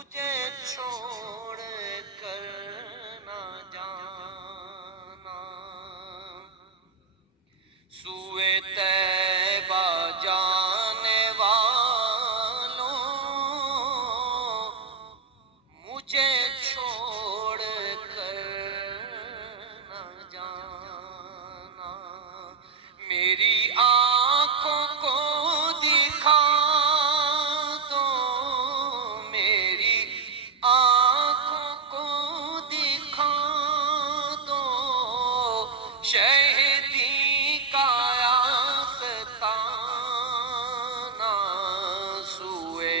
مجھے چھوڑ کر نہ جانا، سوئے طیبہ جانے والوں مجھے چھوڑ کر نہ جانا، میری آنکھوں کو دکھا دو، میری آنکھوں کو دکھا دو شہیدی کا آستانہ، سوئے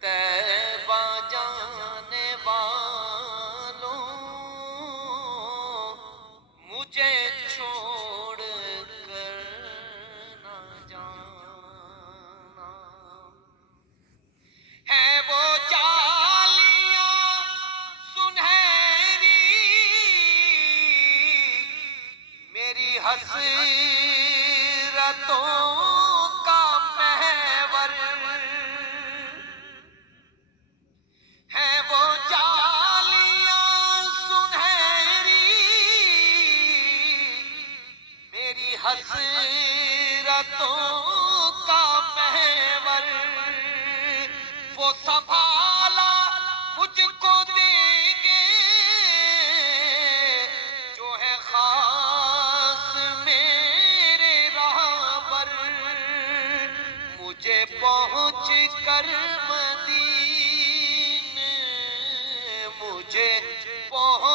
طیبہ جانے والوں مجھے چھوڑ کر نہ جانا، ہے وہ جالیاں سنہری میری حسرتوں کا محور، ہے وہ جالیاں سنہری میری حسرتوں کا محور، وہ سنبھالا مجھ کو دیں گے جو ہے خاص میرے رہبر، مجھے پہنچ کر مدینے، مجھے پہنچ